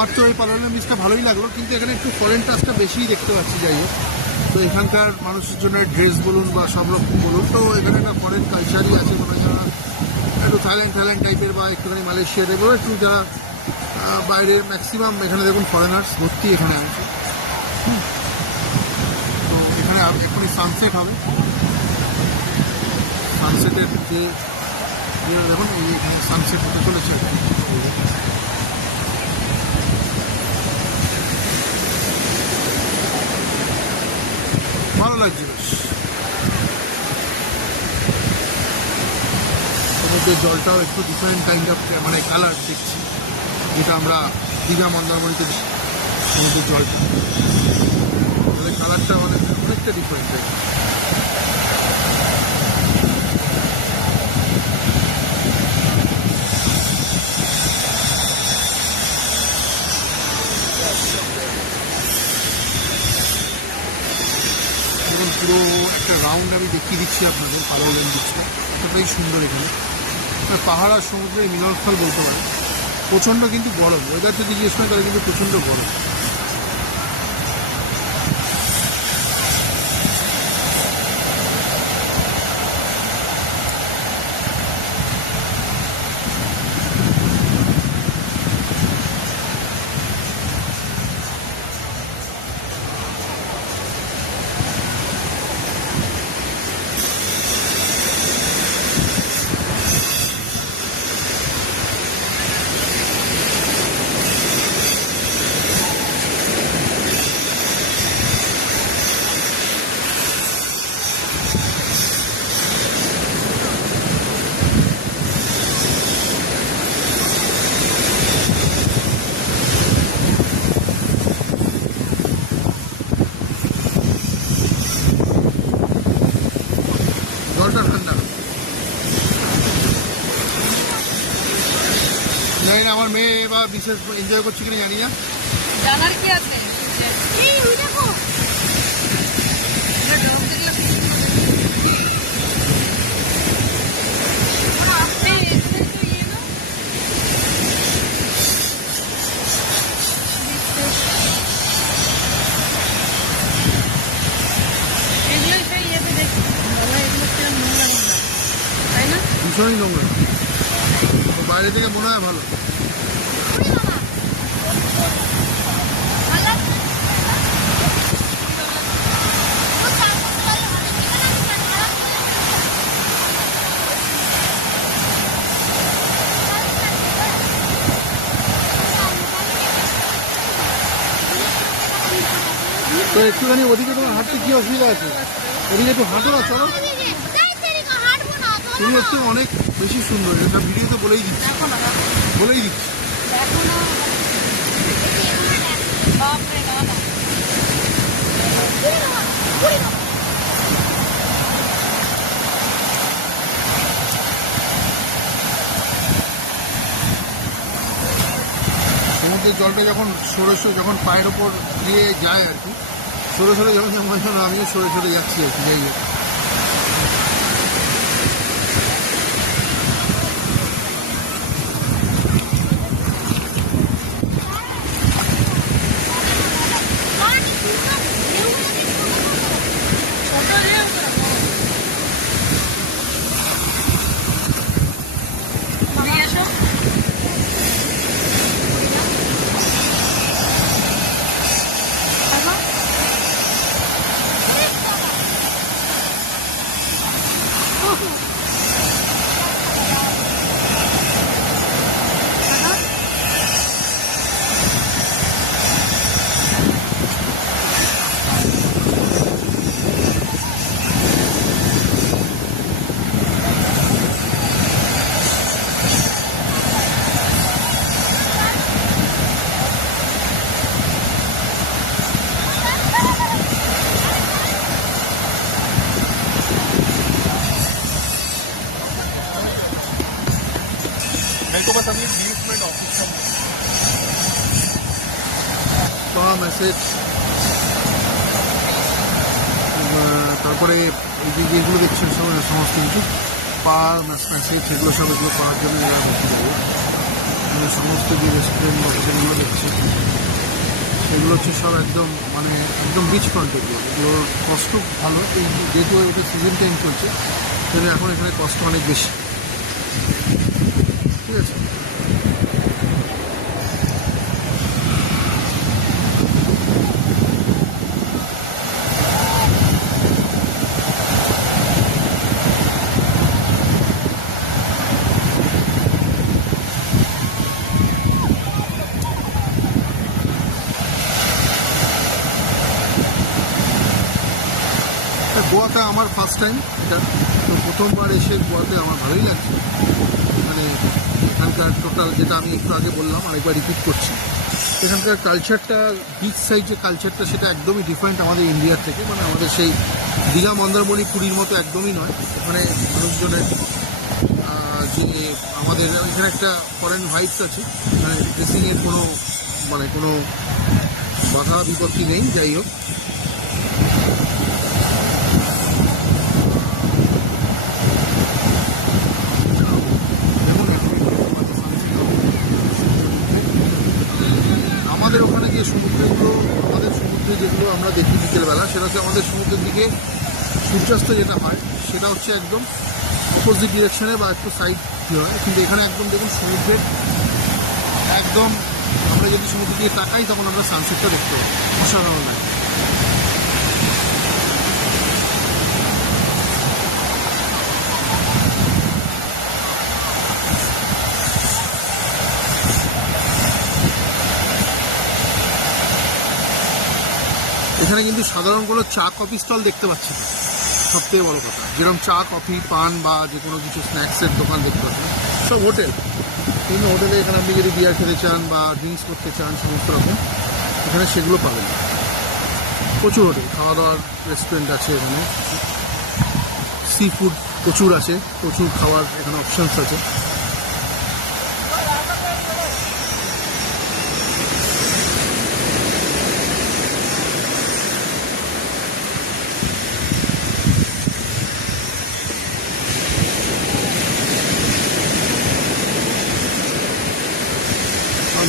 আমার তো এই পালোলেম বিচটা ভালোই লাগলো, কিন্তু এখানে একটু ফরেন টাচটা বেশিই দেখতে পাচ্ছি। যাই হোক, তো এখানকার মানুষের জন্য ড্রেস বলুন বা সব রকম বলুন, তো এখানে একটা ফরেন কালচারই আছে। মানে যারা একটু থাইল্যান্ড টাইপের বা একটুখানি মালয়েশিয়া টাইপের, একটু যারা বাইরের ম্যাক্সিমাম এখানে দেখুন ফরেনার্স ভর্তি এখানে আছে। তো এখানে এখনই সানসেট হবে, সানসেটের যে দেখুন এইখানে সানসেট হতে চলেছে। ভালো লাগছে বেশ। সমুদ্রের জলটাও একটু ডিফারেন্ট কাইন্ড অফ মানে কালার দেখছি, যেটা আমরা দীঘা মন্দারমণিতে সমুদ্রের জলটা, তাহলে কালারটা অনেকটা ডিফারেন্ট। এখন পুরো একটা রাউন্ড আমি দেখিয়ে দিচ্ছি আপনাদের পালোলেম বিচটা, এতটাই সুন্দর। এখানে পাহাড় আর সমুদ্রের মিলনস্থল বলতে পারে। প্রচণ্ড কিন্তু গরম, ওয়েদার যদি জিজ্ঞেস করেন তাহলে কিন্তু প্রচণ্ড গরম। জলটা ঠান্ডা, জানি না আমার মেয়ে বা বিশেষ এনজয় করছে কিনা জানি না, জানার কি আছে। ভীষণই নোংরা, তো বাইরে থেকে মনে হয় ভালো। তো একটুখানি ওদিকে তোমার হাঁটতে কি অসুবিধা আছে? ওদিকে একটু হাঁটো না, চলো। তুমি হচ্ছে অনেক বেশি সুন্দর, এটা ভিডিওতে বলেই দিচ্ছি। সমুদ্রের জলটা যখন যখন পায়ের ওপর দিয়ে যায় আর কি, সরে যখন আমিও সরে যাচ্ছি আর কি। যাই হোক, মেসেজ, তারপরে এই যে যেগুলো দেখছেন সমস্ত কিছু মেসেজ, এগুলো সব এগুলো করার জন্য এরা বসে যাবে। এখানে সমস্ত যে রেস্টুরেন্ট বা হোটেলগুলো দেখছি সেগুলো হচ্ছে সব একদম মানে একদম বিচ ফ্রন্ট এগুলোর কষ্ট ভালো। এই যেহেতু এটা সিজন টাইম চলছে সেজন্য এখন এখানে কষ্ট অনেক বেশি। ঠিক আছে, গোয়াটা আমার ফার্স্ট টাইম এটা, তো প্রথমবার এসে গোয়াতে আমার ভালোই লাগছে। মানে এখানকার টোটাল যেটা আমি একটু আগে বললাম আরেকবার রিপিট করছি, এখানকার কালচারটা বিচ সাইড যে কালচারটা সেটা একদমই ডিফারেন্ট আমাদের ইন্ডিয়ার থেকে। মানে আমাদের সেই দীঘা মন্দারমণি পুরীর মতো একদমই নয়। এখানে মানুষজনের যে আমাদের এখানে একটা ফরেন ভাইবস আছে, মানে ড্রেসিংয়ের কোনো মানে কোনো বাধা বিপত্তি নেই। যাই হোক, আমাদের ওখানে যে সমুদ্রগুলো, আমাদের সমুদ্রে যেগুলো আমরা দেখি বিকেলবেলা, সেটা হচ্ছে আমাদের সমুদ্রের দিকে সূর্যাস্ত যেটা হয় সেটা হচ্ছে একদম অপোজিট ডিরেকশনে বা একটু সাইড দিয়ে হয়। কিন্তু এখানে একদম দেখুন সমুদ্রের একদম আমরা যদি সমুদ্রের দিকে তাকাই তখন আমরা সানসেটটা দেখতে পাই, অসাধারণ লাগে। এখানে কিন্তু সাধারণ কোনো চা কফি স্টল দেখতে পাচ্ছি না, সবথেকে বড় কথা। যেরকম চা কফি পান বা যে কোনো কিছু স্ন্যাক্সের দোকান দেখতে পাচ্ছেন, সব হোটেল। কিন্তু হোটেলে এখানে আপনি যদি বিয়ার খেতে চান বা ড্রিঙ্কস করতে চান সমস্ত রকম এখানে সেগুলো পাবেন। প্রচুর হোটেল, খাওয়া দাওয়ার রেস্টুরেন্ট আছে এখানে, সি ফুড প্রচুর আছে, প্রচুর খাওয়ার এখানে অপশানস আছে।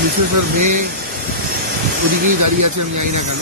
মিসেস আর মেয়ে ওদিকেই দাঁড়িয়ে আছে, আমি জানি না কেন।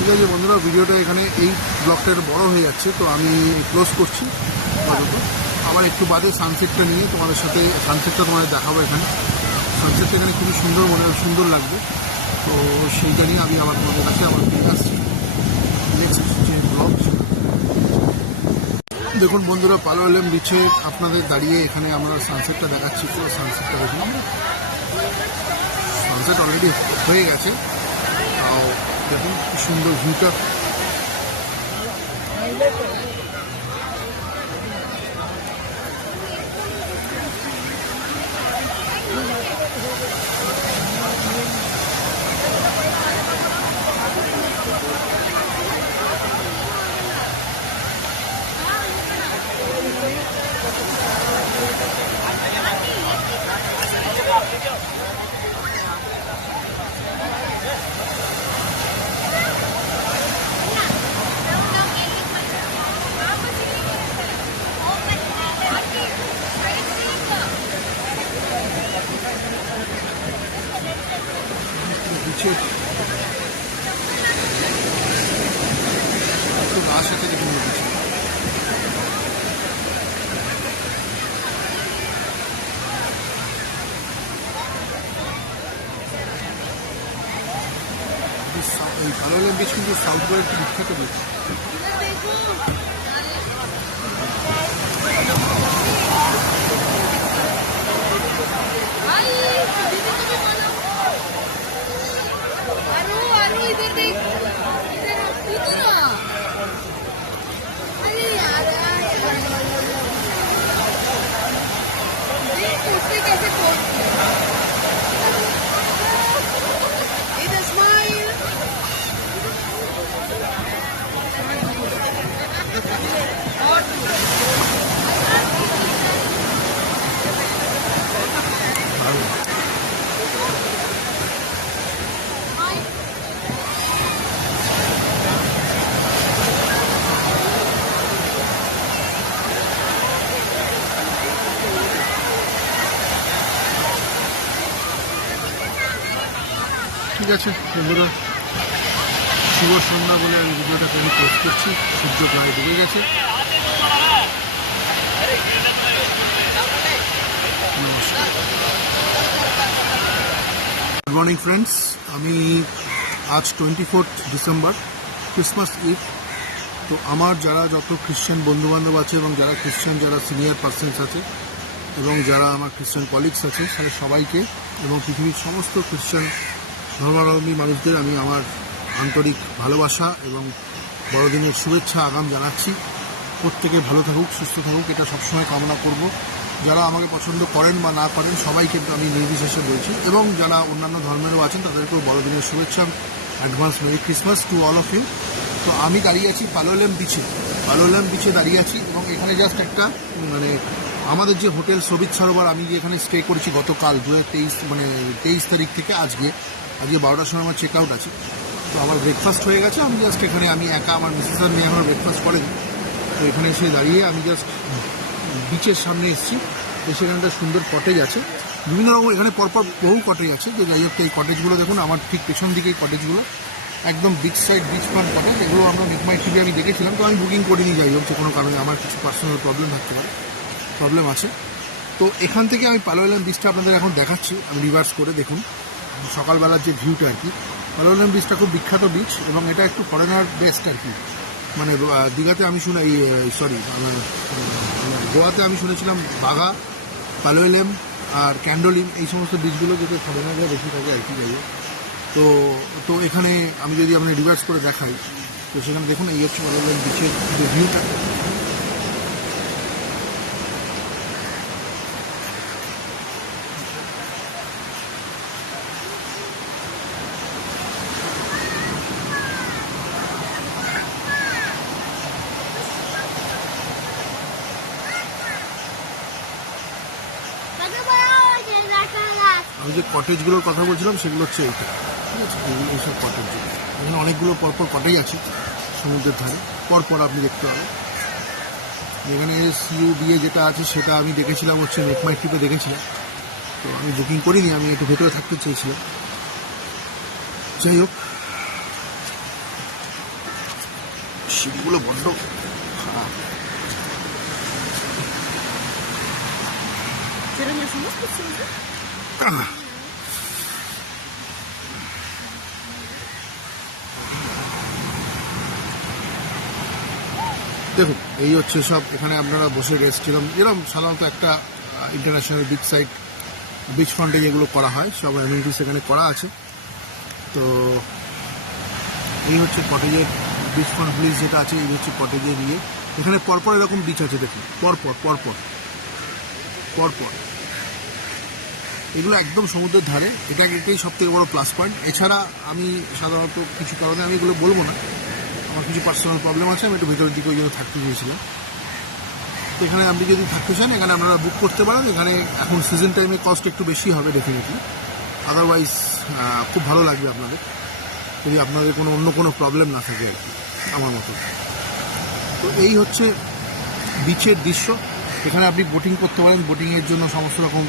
ঠিক আছে বন্ধুরা, ভিডিওটা এখানে এই ব্লগটা বড় হয়ে যাচ্ছে, তো আমি ক্লোজ করছি আপাতত। আবার একটু বাদে সানসেটটা নিয়ে তোমাদের সাথে সানসেটটা তোমাদের দেখাবো। এখানে সানসেটটা এখানে খুবই সুন্দর, মনে সুন্দর লাগবে। তো সেইটা নিয়ে আমি আবার তোমাদের কাছে আবার ফিরে আসছি নেক্সট যে ব্লগ। দেখুন বন্ধুরা, পালোয়ালেম বিচে আপনাদের দাঁড়িয়ে এখানে আমরা সানসেটটা দেখাচ্ছি। পুরো সানসেটটা দেখুন, সানসেট অলরেডি হয়ে গেছে। তাও দেখুন কি সুন্দর ভিউটা। বিচে একটু গাছ আছে দেখুন বিচে। এই পালোয়ালেম বিচ কিন্তু সাউথ গোয়ার একটি বিখ্যাত বিচ। इधर देख, इधर कूदो ना। अरे यार ঠিক আছে বন্ধুরা, শুভ সন্ধ্যা বলে আমি ভিডিওটা আমি পোস্ট করছি। সূর্য প্রায় ডুবে গেছে। নমস্কার, গুড মর্নিং ফ্রেন্ডস। আমি আজ 24 ডিসেম্বর, ক্রিসমাস ইভ। তো আমার যারা যত খ্রিশ্চান বন্ধুবান্ধব আছে এবং যারা খ্রিশ্চান যারা সিনিয়র পার্সনস আছে এবং যারা আমার খ্রিশ্চান কলিগস আছে তাদের সবাইকে এবং পৃথিবীর সমস্ত খ্রিশ্চান ধর্মাবলম্বী মানুষদের আমি আমার আন্তরিক ভালোবাসা এবং বড়দিনের শুভেচ্ছা আগাম জানাচ্ছি। প্রত্যেকে ভালো থাকুক, সুস্থ থাকুক, এটা সবসময় কামনা করব। যারা আমাকে পছন্দ করেন বা না করেন সবাইকে আমি নির্বিশেষে বলছি, এবং যারা অন্যান্য ধর্মেরও আছেন তাদেরকেও বড়দিনের শুভেচ্ছা, advance merry Christmas to all of you. তো আমি দাঁড়িয়ে আছি পালোলেম বিচে দাঁড়িয়ে আছি, এবং এখানে জাস্ট একটা মানে আমাদের যে হোটেল সবিত সরোবর, আমি যে এখানে স্টে করেছি গতকাল 23 তারিখ থেকে আজকে 12টার সময় আমার চেক আউট আছে। তো আমার ব্রেকফাস্ট হয়ে গেছে। আমি জাস্ট এখানে আমি একা, আমার মিসেস আর মেয়ে আমার ব্রেকফাস্ট করেনি। তো এখানে এসে দাঁড়িয়ে আমি জাস্ট বিচের সামনে এসেছি। তো সেখানটা সুন্দর কটেজ আছে, বিভিন্ন রকম এখানে পরপর বহু কটেজ আছে। যে যাই হোক, এই কটেজগুলো দেখুন, আমার ঠিক পেছন দিকে এই কটেজগুলো একদম beach side, beach front cottage. এগুলো আমরা মেকমাই টিভি আমি দেখেছিলাম, তো আমি বুকিং করিনি। যাই হোক, যে কোনো কারণে আমার কিছু পার্সোনাল প্রবলেম থাকতে পারে, প্রবলেম আছে। তো এখান থেকে আমি পালোলেম বিচটা আপনাদের এখন দেখাচ্ছি। আমি রিভার্স করে দেখুন সকালবেলার যে ভিউটা আর কি। পালোলেম বিচটা খুব বিখ্যাত বিচ, এবং এটা একটু ফরেনার বেস্ট আর কি। মানে দীঘাতে আমি গোয়াতে আমি শুনেছিলাম বাঘা, পালোলেম আর ক্যান্ডোলিম, এই সমস্ত বিচগুলো যেটা ফরেনাররা বেশি থাকে আর কি। যাই হোক, তো এখানে আমি যদি আপনার রিভার্স করে দেখাই, তো সেখানে দেখুন এই হচ্ছে পালোলেম বিচের যে ভিউটা। আমি যে কটেজগুলোর কথা বলছিলাম সেগুলো হচ্ছে এইটা, ঠিক আছে। এগুলো এইসব কটেজগুলো, এখানে অনেকগুলো পরপর কটেজ আছে সমুদ্রের ধারে, পরপর আপনি দেখতে পাবেন। এখানে CUBA যেটা আছে সেটা আমি দেখেছিলাম হচ্ছে মেকমাই ট্রিপে দেখেছিলাম। তো আমি বুকিং করিনি, আমি একটু ভেতরে থাকতে চেয়েছিলাম। যাই হোক, সিঁড়িগুলো বড্ড খারাপ। দেখুন এই হচ্ছে সব, এখানে আপনারা বসে রেস্ট এরকম সাধারণত একটা ইন্টারন্যাশনাল বিচ সাইড, বিচ ফ্রন্টে যেগুলো করা হয় সব অ্যামিনিটিস এখানে করা আছে। তো এই হচ্ছে কটেজের বিচ ফ্রন্ট ব্রিজ যেটা আছে, এই হচ্ছে কটেজের ইয়ে। এখানে পরপর এরকম বিচ আছে দেখুন, পরপর এগুলো একদম সমুদ্রের ধারে। এটাই সব থেকে বড় প্লাস পয়েন্ট। এছাড়া আমি সাধারণত কিছু কারণে আমি এগুলো বলবো না, আমার কিছু পার্সোনাল প্রবলেম আছে, আমি একটু ভেতরের দিকে ওই জন্য থাকতে চেয়েছিলাম। তো এখানে আপনি যদি থাকতে চান এখানে আপনারা বুক করতে পারেন। এখানে এখন সিজন টাইমে কস্ট একটু বেশি হবে ডেফিনেটলি, আদারওয়াইজ খুব ভালো লাগবে আপনাদের, যদি আপনাদের অন্য কোনো প্রবলেম না থাকে আর কি আমার মতো। তো এই হচ্ছে বিচের দৃশ্য। এখানে আপনি বোটিং করতে পারেন, বোটিংয়ের জন্য সমস্ত রকম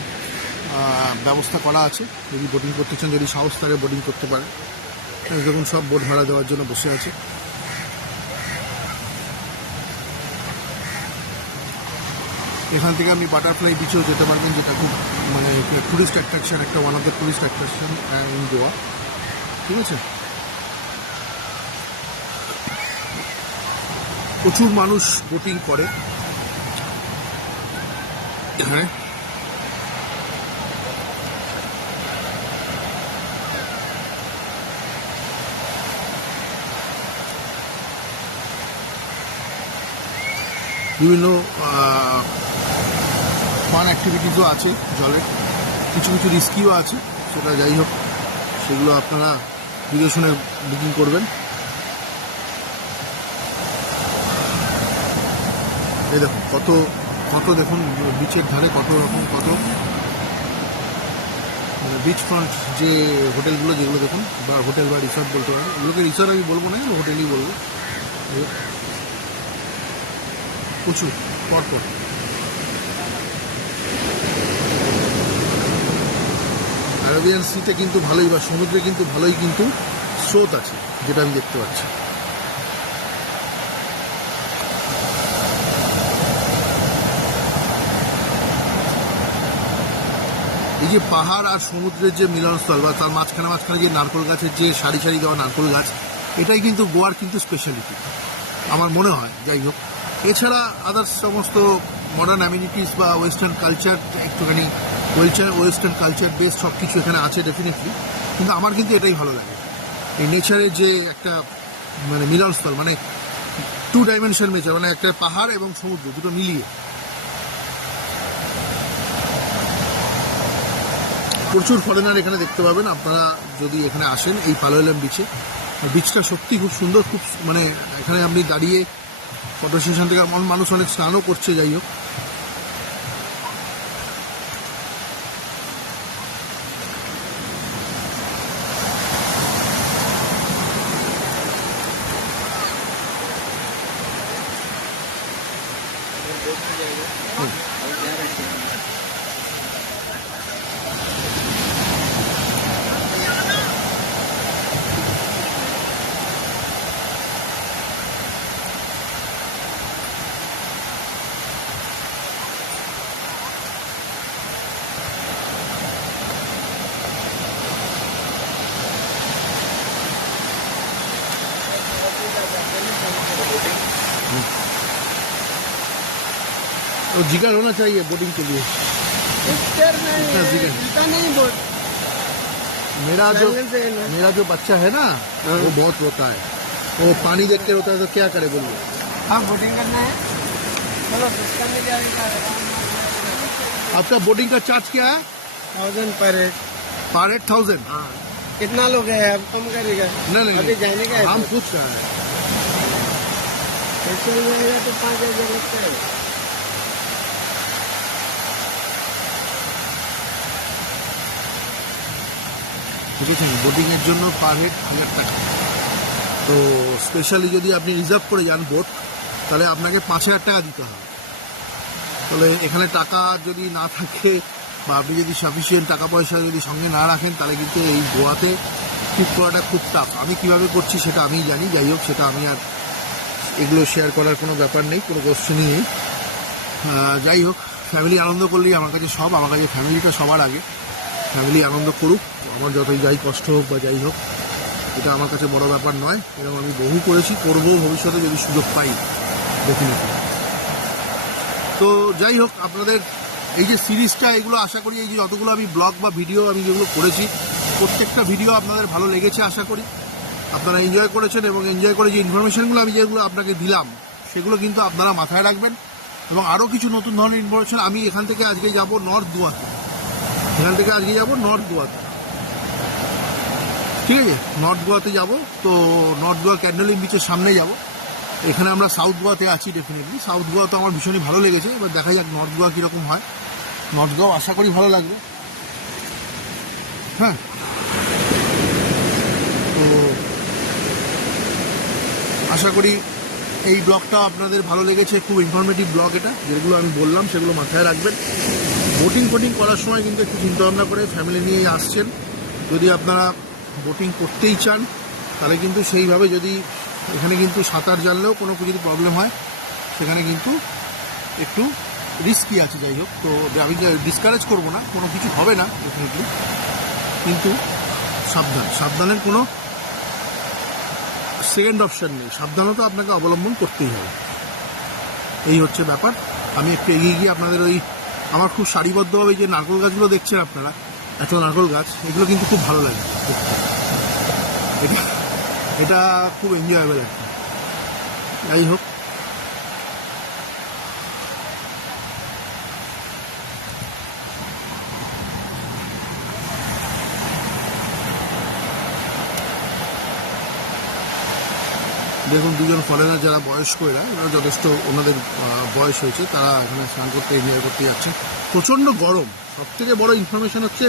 ব্যবস্থা করা আছে। যদি বোটিং করতে চান, যদি সাহস থাকে বোটিং করতে পারেন। দেখুন সব বোট ভাড়া দেওয়ার জন্য বসে আছে। এখান থেকে আপনি বাটারফ্লাই বিচেও যেতে পারবেন, যেটা খুব মানে টুরিস্ট অ্যাট্রাকশন, একটা one of the tourist attraction in Goa, ঠিক আছে। প্রচুর মানুষ বোটিং করে এখানে। বিভিন্ন ফান অ্যাক্টিভিটিসও আছে জলের, কিছু রিস্কিও আছে। সেটা যাই হোক, সেগুলো আপনারা বুঝে শুনে বুকিং করবেন। এই দেখুন কত দেখুন বিচের ধারে কত বিচ ফ্রন্ট যে হোটেলগুলো যেগুলো দেখুন, বা হোটেল বা রিসর্ট বলতে পারেন। এগুলোকে রিসর্ট আমি বলবো না, হোটেলই বলবো। প্রচুর পরপর অ্যারাবিয়ান সিতে কিন্তু ভালোই বা সমুদ্রে কিন্তু ভালোই কিন্তু স্রোত আছে, যেটা আমি দেখতে পাচ্ছি। এই যে পাহাড় আর সমুদ্রের যে মিলনস্থল বা তার মাঝখানে মাঝখানে যে নারকেল গাছের যে সারি সারি দেওয়া নারকেল গাছ, এটাই কিন্তু গোয়ার কিন্তু স্পেশালিটি আমার মনে হয়। যাই হোক, এছাড়া আদার্স সমস্ত মডার্ন অ্যামিনিটিস বা ওয়েস্টার্ন কালচার, একটুখানি ওয়েস্টার্ন কালচার বেস সব কিছু এখানে আছে ডেফিনেটলি, কিন্তু আমার কিন্তু এটাই ভালো লাগে, এই নেচারের যে একটা মানে মিলনস্থল, মানে টু ডাইমেনশন নেচার, মানে একটা পাহাড় এবং সমুদ্র দুটো মিলিয়ে। প্রচুর ফরেনার এখানে দেখতে পাবেন আপনারা যদি এখানে আসেন এই পালোয়েলাম বিচে। বিচটা সত্যি খুব সুন্দর, খুব মানে এখানে আপনি দাঁড়িয়ে ফটো সেশন থেকে মানুষ অনেক স্নানও করছে। যাই হোক, तो जिगर होना चाहिए बोटिंग के लिए। इतना जिगर नहीं बोट मेरा जो बच्चा है ना वो बहुत रोता है, वो पानी देख के रोता है, तो क्या करे बोलिए। हाँ बोटिंग करना है, चलो करने जा रहे हैं। आपका बोटिंग का चार्ज क्या है? 1000 पर हेड। पर हेड 1000? हाँ, कितना लोग हैं, अब कम करेगा? नहीं अभी जाने का है हम तो। पूछ रहे हैं। पेट्रोल जाएगा तो 5000 लगता है। বুঝেছেন, বোটিংয়ের জন্য পার হেড 1000 টাকা। তো স্পেশালি যদি আপনি রিজার্ভ করে যান বোট, তাহলে আপনাকে 5000 টাকা দিতে হবে। তাহলে এখানে টাকা যদি না থাকে বা আপনি যদি সাফিসিয়েন্ট টাকা পয়সা যদি সঙ্গে না রাখেন, তাহলে কিন্তু এই গোয়াতে ঠিক করাটা খুব টাফ। আমি কিভাবে করছি সেটা আমিই জানি। যাই হোক, সেটা আমি আর এগুলো শেয়ার করার কোনো ব্যাপার নেই, কোনো কোশ্চেনই নেই। যাই হোক, ফ্যামিলি আনন্দ করলেই আমার কাছে সব, আমার কাছে ফ্যামিলিটা সবার আগে। ফ্যামিলি আনন্দ করুক, আমার যতই যাই কষ্ট হোক বা যাই হোক, এটা আমার কাছে বড় ব্যাপার নয়। এরকম আমি বহু করেছি, করবো ভবিষ্যতে যদি সুযোগ পাই ডেফিনেটলি। তো যাই হোক, আপনাদের এই যে সিরিজটা, এগুলো আশা করি এই যে যতগুলো আমি ব্লগ বা ভিডিও আমি যেগুলো করেছি, প্রত্যেকটা ভিডিও আপনাদের ভালো লেগেছে আশা করি। আপনারা এনজয় করেছেন এবং এনজয় করে যে ইনফরমেশনগুলো আমি যেগুলো আপনাকে দিলাম, সেগুলো কিন্তু আপনারা মাথায় রাখবেন। এবং আরও কিছু নতুন ধরনের ইনফরমেশন আমি এখান থেকে আজকে যাব নর্থ গোয়াতে, ঠিক আছে, নর্থ গোয়াতে যাব। তো নর্থ গোয়া ক্যান্ডেলিং বিচের সামনে যাব। এখানে আমরা সাউথ গোয়াতে আছি ডেফিনেটলি। সাউথ গোয়া তো আমার ভীষণই ভালো লেগেছে, এবার দেখা যাক নর্থ গোয়া কীরকম হয়। নর্থ গোয়া আশা করি ভালো লাগবে। হ্যাঁ, তো আশা করি এই ব্লগটা আপনাদের ভালো লেগেছে। খুব ইনফরমেটিভ ব্লগ এটা, যেগুলো আমি বললাম সেগুলো মাথায় রাখবেন। বোটিং করার সময় কিন্তু একটু চিন্তাভাবনা করে ফ্যামিলি নিয়ে আসছেন। যদি আপনারা বোটিং করতেই চান, তাহলে কিন্তু সেইভাবে, যদি এখানে কিন্তু সাঁতার জানলেও কোনো যদি প্রবলেম হয়, সেখানে কিন্তু একটু রিস্কি আছে। যাই হোক, তো আমি ডিসকারেজ করবো না, কোনো কিছু হবে না ডেফিনেটলি, কিন্তু সাবধানের কোনো সেকেন্ড অপশান নেই। সাবধানতা আপনাকে অবলম্বন করতেই হবে, এই হচ্ছে ব্যাপার। আমি একটু এগিয়ে গিয়ে আপনাদের ওই আমার খুব সারিবদ্ধভাবে যে নারকেল গাছগুলো দেখছেন আপনারা, এত নারকেল গাছ, এগুলো কিন্তু খুব ভালো লাগে দেখতে। এটা খুব এনজয়েবল আর কি। যাই হোক, দেখুন দুজন ফরেনার যারা বয়স্ক, এরা যথেষ্ট, ওনাদের বয়স হয়েছে, তারা এখানে স্নান করতে এনজয় করতে যাচ্ছে। প্রচণ্ড গরম। সবথেকে বড় ইনফরমেশন হচ্ছে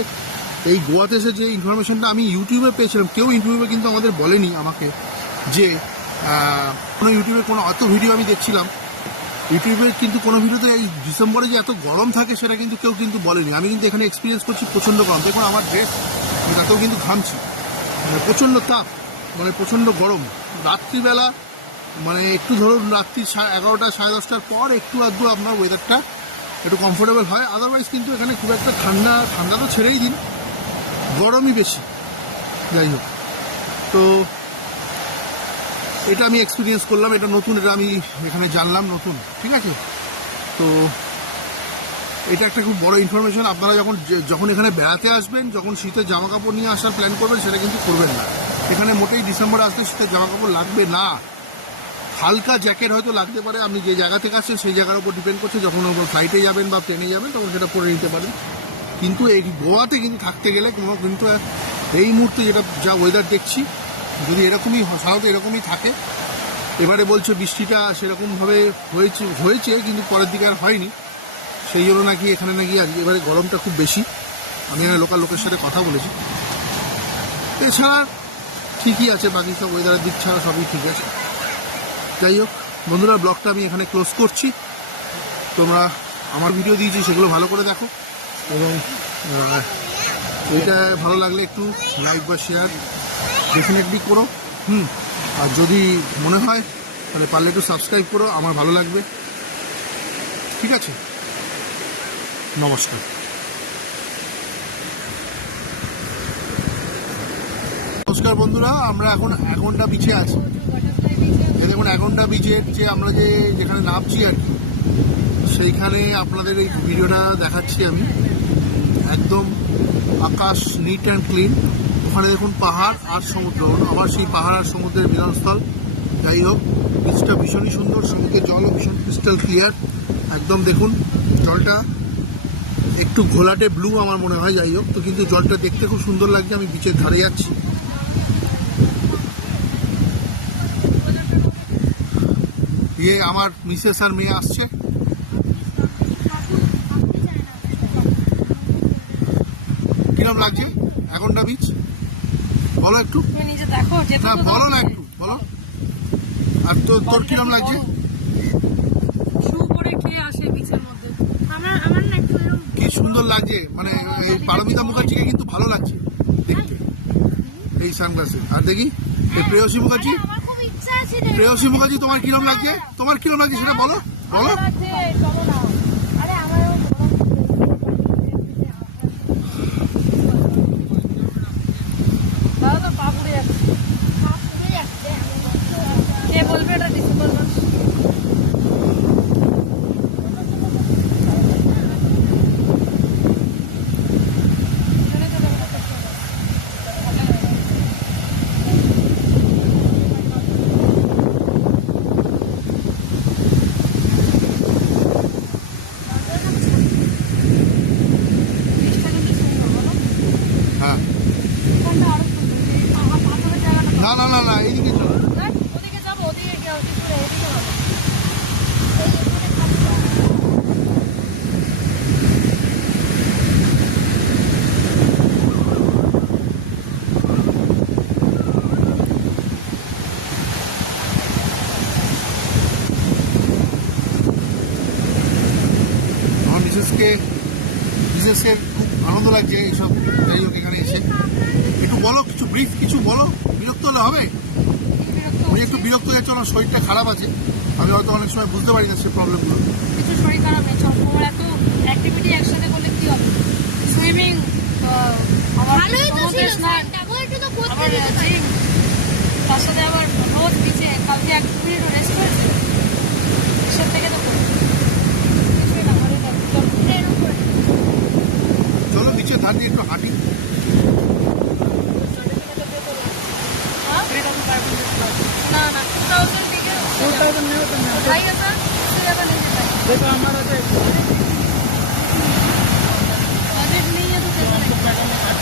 এই গোয়াতে এসে যে ইনফরমেশনটা আমি ইউটিউবে পেয়েছিলাম, কেউ ইউটিউবে কিন্তু আমাদের বলেনি আমাকে যে কোনো ইউটিউবে কোনো অত ভিডিও আমি দেখছিলাম, ইউটিউবে কিন্তু কোনো ভিডিওতে এই ডিসেম্বরে যে এত গরম থাকে সেটা কিন্তু কেউ কিন্তু বলেনি। আমি কিন্তু এখানে এক্সপিরিয়েন্স করছি প্রচণ্ড গরম। দেখুন আমার ড্রেস তাতেও কিন্তু ঘামছি, মানে প্রচণ্ড তাপ, মানে প্রচণ্ড গরম। রাত্রিবেলা মানে একটু ধরুন রাত্রি 11টা 10:30টার পর একটু আধটু আপনার ওয়েদারটা একটু কমফোর্টেবল হয়, আদারওয়াইজ কিন্তু এখানে খুব একটা ঠান্ডা তো ছেড়েই দিন, গরমই বেশি। যাই হোক, তো এটা আমি এক্সপিরিয়েন্স করলাম, এটা নতুন, এটা আমি এখানে জানলাম নতুন, ঠিক আছে। তো এটা একটা খুব বড় ইনফরমেশন। আপনারা যখন এখানে বেড়াতে আসবেন, যখন শীতের জামা কাপড় নিয়ে আসার প্ল্যান করবেন, সেটা কিন্তু করবেন না। এখানে মোটেই ডিসেম্বর আসলে শীতের জামা কাপড় লাগবে না। হালকা জ্যাকেট হয়তো লাগতে পারে, আপনি যে জায়গা থেকে আসছেন সেই জায়গার উপর ডিপেন্ড করছে। যখন ফ্লাইটে যাবেন বা ট্রেনে যাবেন তখন সেটা পরে নিতে পারেন। কিন্তু এই গোয়াতে কিন্তু থাকতে গেলে কিন্তু এই মুহূর্তে যা ওয়েদার দেখছি, যদি এরকমই সাধারণত এরকমই থাকে, এবারে বলছে বৃষ্টিটা সেরকমভাবে হয়েছে কিন্তু পরের দিকে আর হয়নি, সেই জন্য নাকি এখানে নাকি এবারে গরমটা খুব বেশি। আমি এখানে লোকাল লোকের সাথে কথা বলেছি, এছাড়া ঠিকই আছে, বাকি সব ওয়েদারের দিক ছাড়া সবই ঠিক আছে। যাই হোক বন্ধুরা, ব্লগটা আমি এখানে ক্লোজ করছি। তোমরা আমার ভিডিও দিয়েছি সেগুলো ভালো করে দেখো, এবং এইটা ভালো লাগলে একটু লাইক বা শেয়ার ডেফিনেটলি করো। আর যদি মনে হয় তাহলে পারলে একটু সাবস্ক্রাইব করো, আমার ভালো লাগবে। ঠিক আছে, নমস্কার। নমস্কার বন্ধুরা, আমরা এখন অ্যাগন্ডা বিচে আছি। দেখুন অ্যাগন্ডা বিচের যেখানে নামছি আর কি, সেইখানে আপনাদের এই ভিডিওটা দেখাচ্ছি আমি। একদম আকাশ নিট অ্যান্ড ক্লিন, ওখানে দেখুন পাহাড় আর সমুদ্র, আবার সেই পাহাড় আর সমুদ্রের মিলনস্থল। যাই হোক, বিচটা ভীষণই সুন্দর, সমুদ্রের জলও ভীষণ ক্রিস্টাল ক্লিয়ার একদম। দেখুন জলটা একটু ঘোলাটে ব্লু আমার মনে হয়, যাই হোক তো, কিন্তু জলটা দেখতে খুব সুন্দর লাগছে। আমি বিচের ধারে যাচ্ছি। আমার মিসেস আর মেয়ে আসছে। কিরম লাগছে অ্যাগন্ডা বিচ বলো একটু? না বলো না, একটু বলো। আর তোর কিরম লাগছে? কি সুন্দর লাগছে, মানে এই পারমিতা মুখার্জিকে কিন্তু ভালো লাগছে দেখতে এই সানগ্লাসে। আর দেখি প্রেয়সী মুখার্জি, তোমার কিরম লাগছে? সেটা বলো বলো। না এইদিকে চলো। আমার বিশেষকে খুব আনন্দ লাগছে এইসব। যাই হোক, এখানে এসে একটু বলো, কিছু বলো। বিরক্ত হলে হবে? আমি একটু বিরক্ত হয়ে যাচ্ছি, আমার শরীরটা খারাপ আছে, আমি হয়তো অনেক সময় বুঝতে পারি না সেই প্রবলেমগুলো। কিছু শরীর খারাপ নেই, তোমার এত অ্যাক্টিভিটি একসাথে করলে কি হবে? সুইমিং, তার সাথে আবার রোদ দিচ্ছে, কালকে 1 মিনিট রেস্ট করেছে, এসব থেকে তো চলো নিচে ধার দিয়ে একটু হাঁটি। না 2000 থেকে 2000 नहीं होता ना भाई, ऐसा इससे ज्यादा नहीं देता देखो हमारा तो बजट नहीं है तो कैसा लगता है? बाद में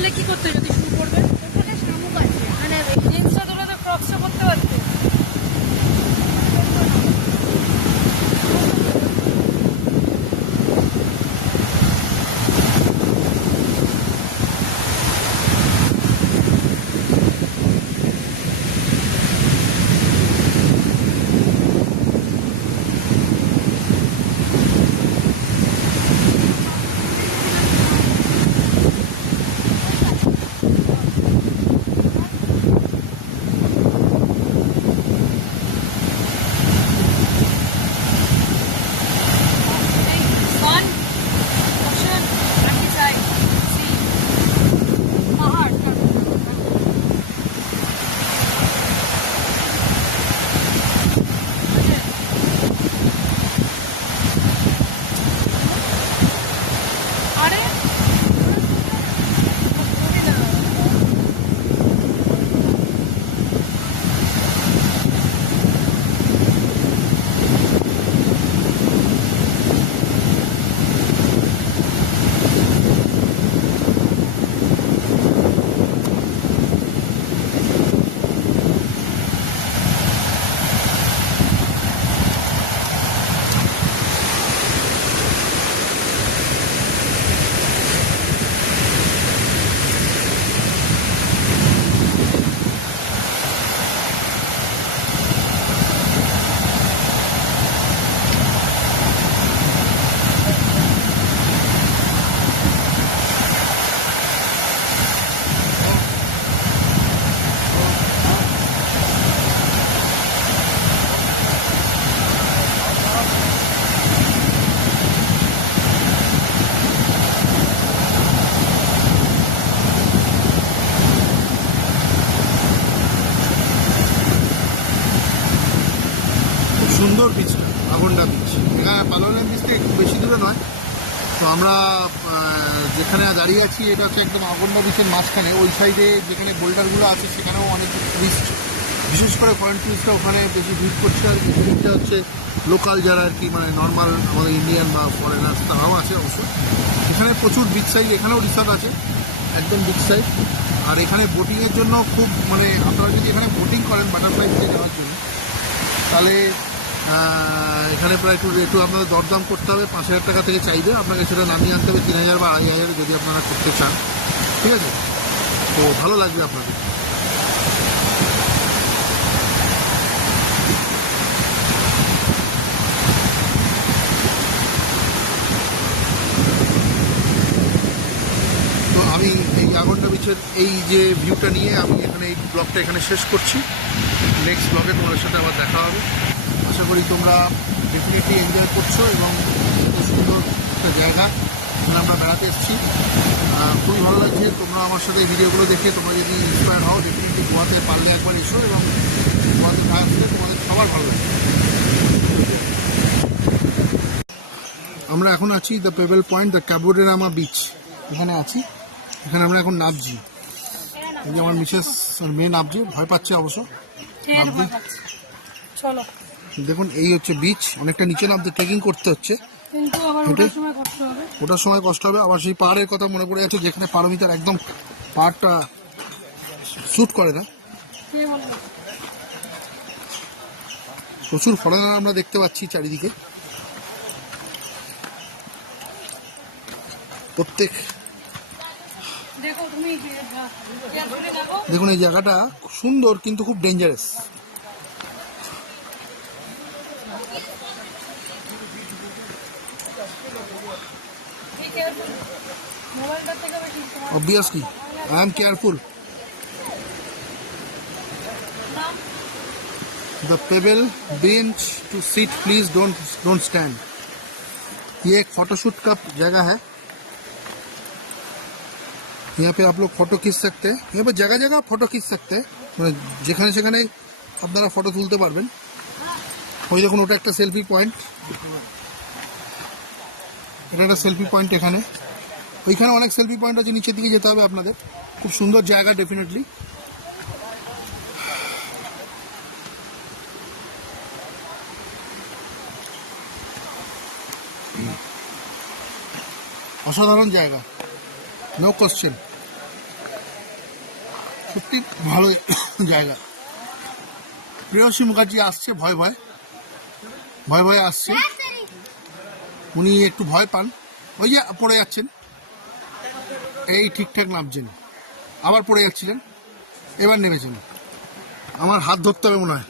করলে কি করতে যদি শুরু করবে? ওখানে শামুক আছে, মানে জিন্সটা তোরা তো ক্রক্সটা করতে পারতে। Sun, ocean, countryside, sea, পাহাড়। আরে সুন্দর বিচ, আগন্ডা বিচ। এখানে পালোলেম বিচ থেকে একটু বেশি দূরে নয়। তো আমরা যেখানে দাঁড়িয়ে আছি এটা হচ্ছে একদম আগন্ডা বিচের মাঝখানে। ওই সাইডে যেখানে বোল্ডারগুলো আছে সেখানেও অনেক টুরিস্ট, বিশেষ করে ফরেন টুরিস্টরা ওখানে বেশি ভিড় করছে। আর এই দিকটা হচ্ছে লোকাল যারা আর কি, মানে নর্মাল আমাদের ইন্ডিয়ান বা ফরেনার্স তারাও আছে অবশ্য। এখানে প্রচুর বিচ সাইড, এখানেও রিসর্ট আছে একদম বিচ সাইড। আর এখানে বোটিংয়ের জন্য খুব, মানে আপনারা যদি এখানে বোটিং করেন বাটারফ্লাই বিচে যাওয়ার জন্য, তাহলে এখানে প্রায় একটু আপনাদের দরদাম করতে হবে। 5,000 টাকা থেকে চাইবে, আপনাকে সেটা নামিয়ে আনতে হবে 3,000 বা 2,500 যদি আপনারা করতে চান। ঠিক আছে, তো ভালো লাগবে আপনাদের। তো আমি এই আগন্ডা বিচের এই যে ভিউটা নিয়ে আমি এখানে এই ব্লগটা এখানে শেষ করছি। নেক্সট ব্লগে তোমাদের সাথে আবার দেখা হবে। আশা করি তোমরা ডেফিনেটলি এনজয় করছো এবং এত সুন্দর একটা জায়গা এখানে আমরা বেড়াতে এসেছি। খুবই ভালো লাগছে। তোমরা আমার সাথে ভিডিওগুলো দেখে তোমরা যদি ইন্সপায়ার হও, ডেফিনেটলি গোয়াতে পারলে একবার এসো এবং গোয়াতে আসলে তোমাদের সবার ভালো লাগবে। আমরা এখন আছি the pebble point, the Cabo de Rama beach, এখানে আছি। এখানে আমরা এখন নামছি। এই যে আমার মিসেস আর মেয়ে নামছে, ভয় পাচ্ছে অবশ্য। চলো, দেখুন এই হচ্ছে বিচ। অনেকটা নিচে নামতে ট্রেকিং করতে হচ্ছে, কিন্তু আবার ওঠার সময় কষ্ট হবে। ওটার সময় কষ্ট হবে। আবার সেই পাহাড়ের কথা মনে পড়ে যাচ্ছে যেখানে পারমিতার একদম পাহাড়টা শ্যুট করে না। প্রচুর ফরেনার আমরা দেখতে পাচ্ছি চারিদিকে। প্রত্যেক দেখুন এই জায়গাটা খুব সুন্দর কিন্তু খুব dangerous. Obviously, I am careful. The pebble bench to sit, please don't stand. ये एक फोटोशूट का जगह है। यहाँ पे आप लोग फोटो खींच सकते हैं। यहाँ पे जगह जगह फोटो खींच सकते हैं, যেখানে সেখানে আপনারা ফটো তুলতে পারবেন। ওই দেখুন ওটা একটা সেলফি পয়েন্ট, এটা একটা সেলফি পয়েন্ট। এখানে ওইখানে অনেক সেলফি পয়েন্ট আছে, নিচের দিকে যেতে হবে আপনাদের। খুব সুন্দর জায়গা ডেফিনেটলি। অসাধারণ জায়গা, নো কোশ্চেন। সত্যি ভালো জায়গা। প্রেয়সী মুখার্জি আসছে ভয় ভয়ে আসছে, উনি একটু ভয় পান, ওই যে পড়ে যাচ্ছেন, এই ঠিকঠাক নামছেন, আবার পড়ে যাচ্ছিলেন, এবার নেমেছেন। আমার হাত ধরতে হবে মনে হয়,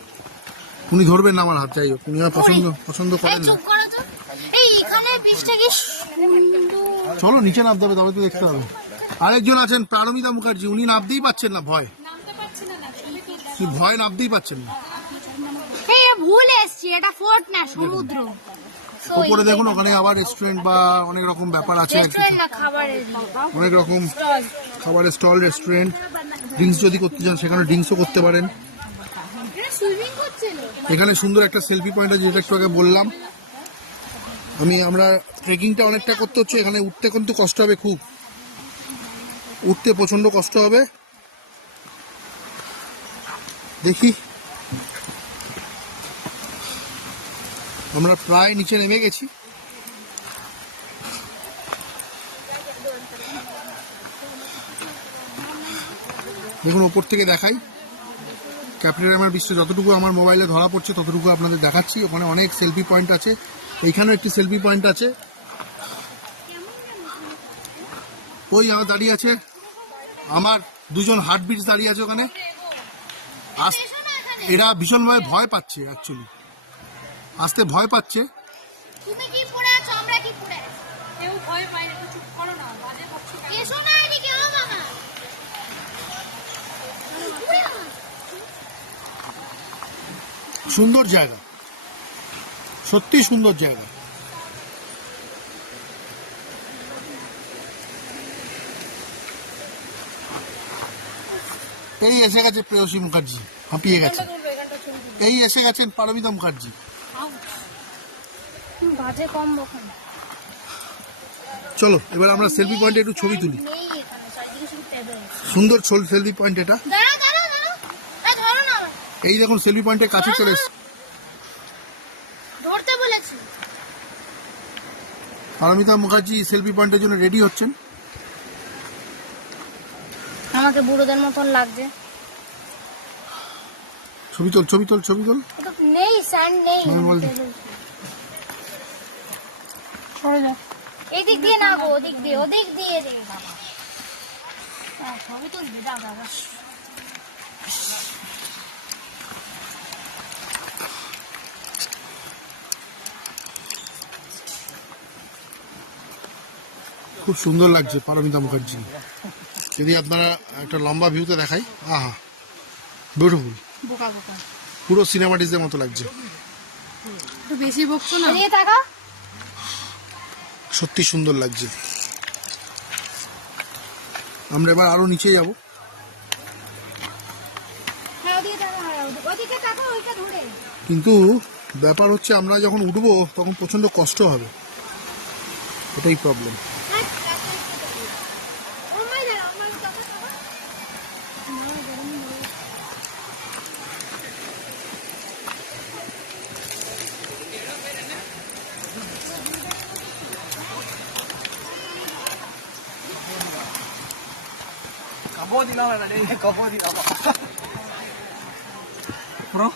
উনি ধরবেন না আমার হাত, যাই হোক উনি আমার পছন্দ করেন না। চলো নিচে নামতে হবে, তবে তো দেখতে হবে। আরেকজন আছেন পারমিতা মুখার্জি, উনি নামতেই পাচ্ছেন না, ভয় নামতেই পাচ্ছেন না। ভুল এসছি, এটা ফোর্ট না সমুদ্র। উপরে দেখুন ওখানে আবার রেস্টুরেন্ট বা অনেক রকম ব্যাপার আছে আর কি, অনেক রকম খাবারের স্টল, রেস্টুরেন্ট, ড্রিঙ্কস যদি করতে চান সেখানে ড্রিঙ্কসও করতে পারেন। এখানে সুন্দর একটা সেলফি পয়েন্ট আছে, যেটা একটু আগে বললাম আমরা ট্রেকিংটা অনেকটা করতে হচ্ছে, এখানে উঠতে কিন্তু কষ্ট হবে, খুব উঠতে প্রচন্ড কষ্ট হবে। দেখি আমরা প্রায় নিচে নেমে গেছি। দেখুন ওপর থেকে দেখাই, ক্যাপ্টেরিয়ামার বিশ্ব যতটুকু আমার মোবাইলে ধরা পড়ছে ততটুকু আপনাদের দেখাচ্ছি। ওখানে অনেক সেলফি পয়েন্ট আছে, এইখানেও একটি সেলফি পয়েন্ট আছে। ওই আমার দাঁড়িয়ে আছে, আমার দুজন হার্টবিটস দাঁড়িয়ে আছে ওখানে। এরা ভীষণভাবে ভয় পাচ্ছে, অ্যাকচুয়ালি আসতে ভয় পাচ্ছে। তুমি কি পড়ে আছো, আমরা কি পড়ে আছি? কেউ ভয় পায় না, চুপ করো না, বাজে বকছো কেন? এসো না এদিকে, ও মামা। সুন্দর জায়গা, সত্যি সুন্দর জায়গা। এই এসে গেছে প্রেয়সী মুখার্জি, হাঁপিয়ে গেছে। এই এসে গেছেন পারমিতা মুখার্জি। বাজে কম বকো। চলো এবার আমরা সেলফি পয়েন্টে একটু ছবি তুলি। সুন্দর সেলফি পয়েন্ট এটা। এই দেখুন সেলফি পয়েন্টের কাছে চলে এসছে। ধরতে বলেছি। পারমিতা মুখার্জি সেলফি পয়েন্টের জন্য রেডি হচ্ছেন। আমাকে বুড়োদের মতন লাগছে। ছবি তোল। নেই স্যান্ড নেই। এদিক দিয়ে না গো, ওদিক দিয়ে রে বাবা। ছবি তুলবি দাদা। খুব সুন্দর লাগছে পারমিতা মুখার্জি। যদি আপনারা একটা লম্বা ভিউতে দেখাই, আহা বিউটিফুল, পুরো সিনেমাটিসের মতো লাগছে। বেশি বকছো না, এদিকে তাকা। সত্যি সুন্দর লাগছে। আমরা এবার আরো নিচে যাব। কিন্তু ব্যাপার হচ্ছে আমরা যখন উঠবো তখন প্রচন্ড কষ্ট হবে, এটাই problem. Kabo di lawan ada ini kabo di apa? Bro.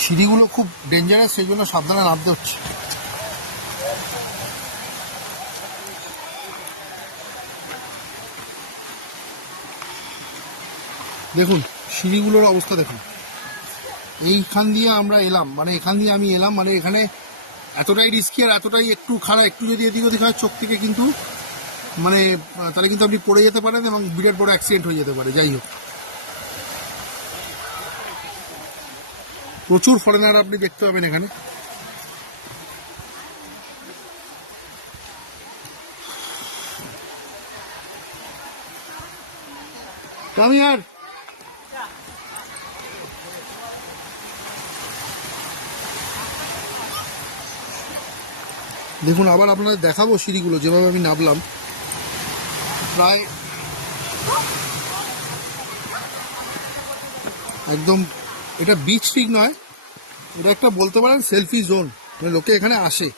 সিঁড়িগুলো খুব ডেঞ্জারাস, সেই জন্য সাবধানে নামতে হচ্ছে। দেখুন সিঁড়িগুলোর অবস্থা দেখুন। এইখান দিয়ে আমরা এলাম, মানে এখান দিয়ে আমি এলাম, মানে এখানে এতটাই রিস্কি আর এতটাই একটু খারাপ, একটু যদি এদিক ওদিক হয় চোখ থেকে কিন্তু মানে তাহলে কিন্তু আপনি পড়ে যেতে পারেন এবং বিরাট বড় অ্যাক্সিডেন্ট হয়ে যেতে পারে। যাই হোক, প্রচুর ফরেনার আপনি দেখতে পাবেন এখানে। Come here. দেখুন আবার আপনাদের দেখাবো সিঁড়িগুলো, যেভাবে আমি নামলাম প্রায় একদম এটা বিচ ঠিক নয়, এটা একটা বলতে পারেন সেলফি জোন, মানে লোকে এখানে আসে।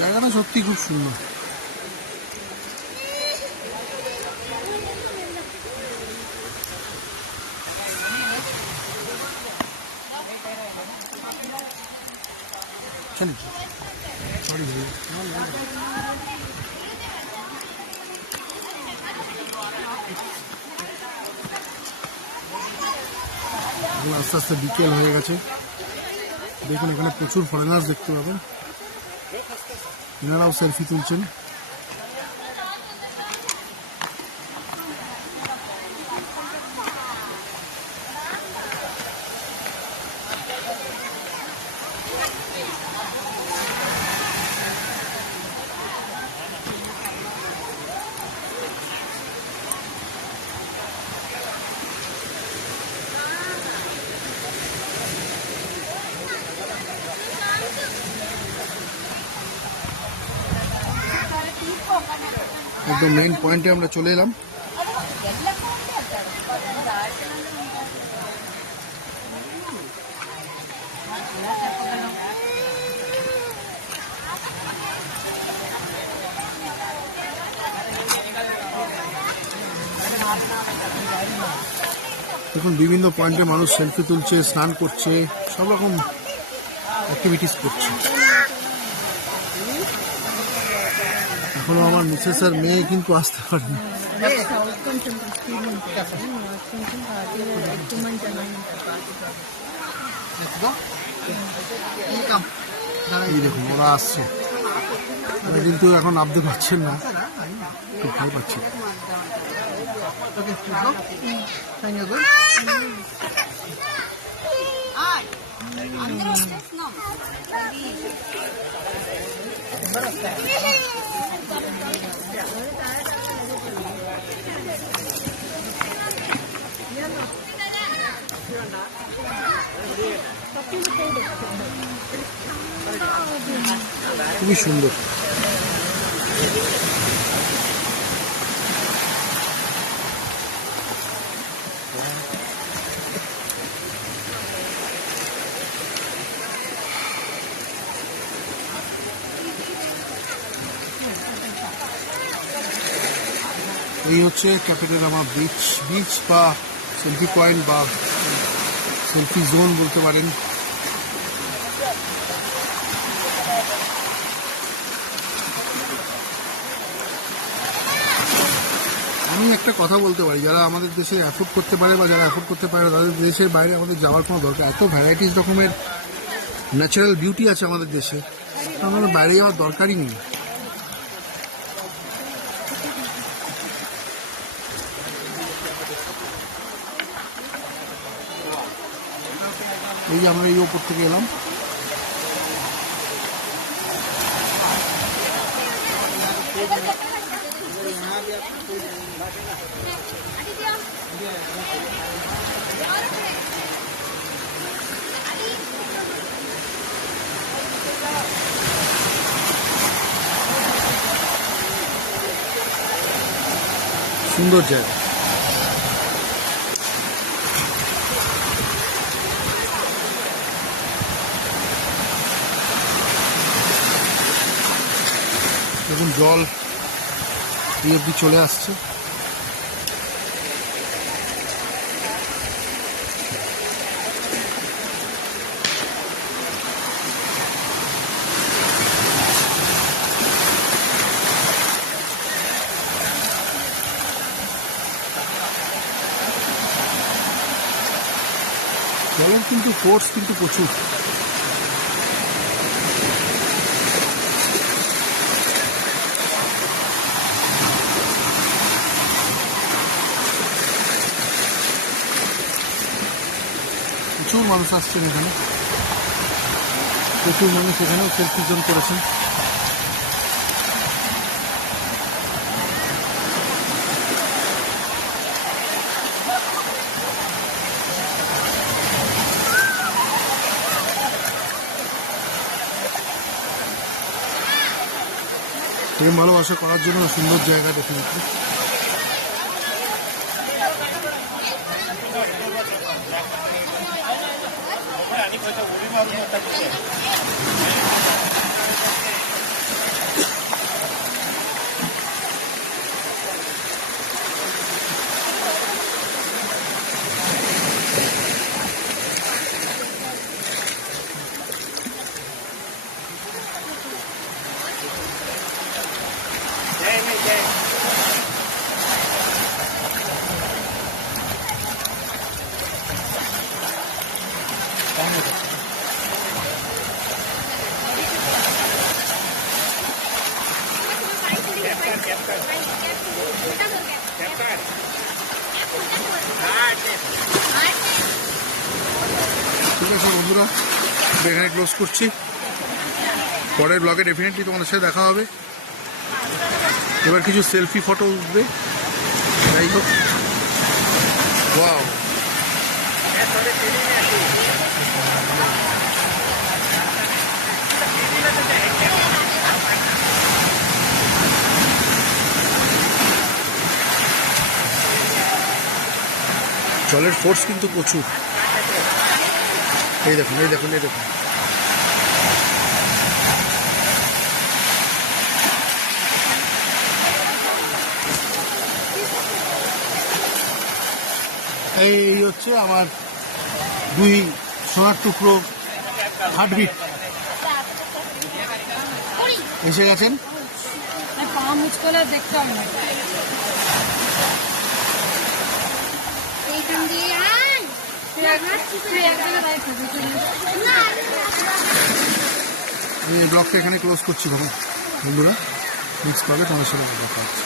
জায়গাটা সত্যি খুব সুন্দর। আস্তে আস্তে বিকেল হয়ে গেছে, দেখুন এখানে প্রচুর ফরেনার্স দেখতে পাবেন, এনারাও সেলফি তুলছেন। একদম মেইন পয়েন্টে আমরা চলে এলাম। দেখুন বিভিন্ন পয়েন্টে মানুষ সেলফি তুলছে, স্নান করছে, সব রকম অ্যাক্টিভিটিস করছে। এখনো আমার মিসেস আর মেয়ে কিন্তু আসতে পারেনি। এই দেখুন ওরা আসছে, ওরা কিন্তু এখন নামতে পারছেন না, খুব ভয় পাচ্ছে। খুবই সুন্দর। এই হচ্ছে ক্যাপিটালরামা বিচ, বিচ বা সেলফি পয়েন্ট বা সেলফি জোন বলতে পারেন। আমি একটা কথা বলতে পারি, যারা আমাদের দেশে অ্যাফোর্ড করতে পারে বা যারা অ্যাফোর্ড করতে পারে তাদের দেশের বাইরে আমাদের যাওয়ার কোনো দরকার, এত ভ্যারাইটিস রকমের ন্যাচারাল বিউটি আছে আমাদের দেশে, আমাদের বাইরে যাওয়ার দরকারই নেই। এই যে আমরা এই ওপর থেকে এলাম, সুন্দর জায়গা। দেখুন জল এই অব্দি চলে আসছে। জলের কিন্তু ফোর্স কিন্তু প্রচুর। প্রচুর মানুষ আসছেন এখানে, প্রচুর মানুষ এখানেও সেলফি জোন করেছেন। প্রেম ভালোবাসা করার জন্য সুন্দর জায়গা ডেফিনেটলি। ঠিক আছে বন্ধুরা, এখানে ক্লোজ করছি। পরের ব্লগে ডেফিনেটলি তোমাদের সাথে দেখা হবে। এবার কিছু সেলফি ফটো উঠবে। যাই হোক, ওয়াও, জলের ফোর্স কিন্তু প্রচুর। এই দেখুন, এই দেখুন, এই দেখুন। এই হচ্ছে আমার দুই সোনার টুকরো হার্টবিট এসে গেছেন। পা মুচকলে দেখতে হবে না। আমি ব্লগটা এখানে ক্লোজ করছি। বন্ধুরা, নেক্সট ব্লগে তোমার সাথে দেখা হচ্ছে।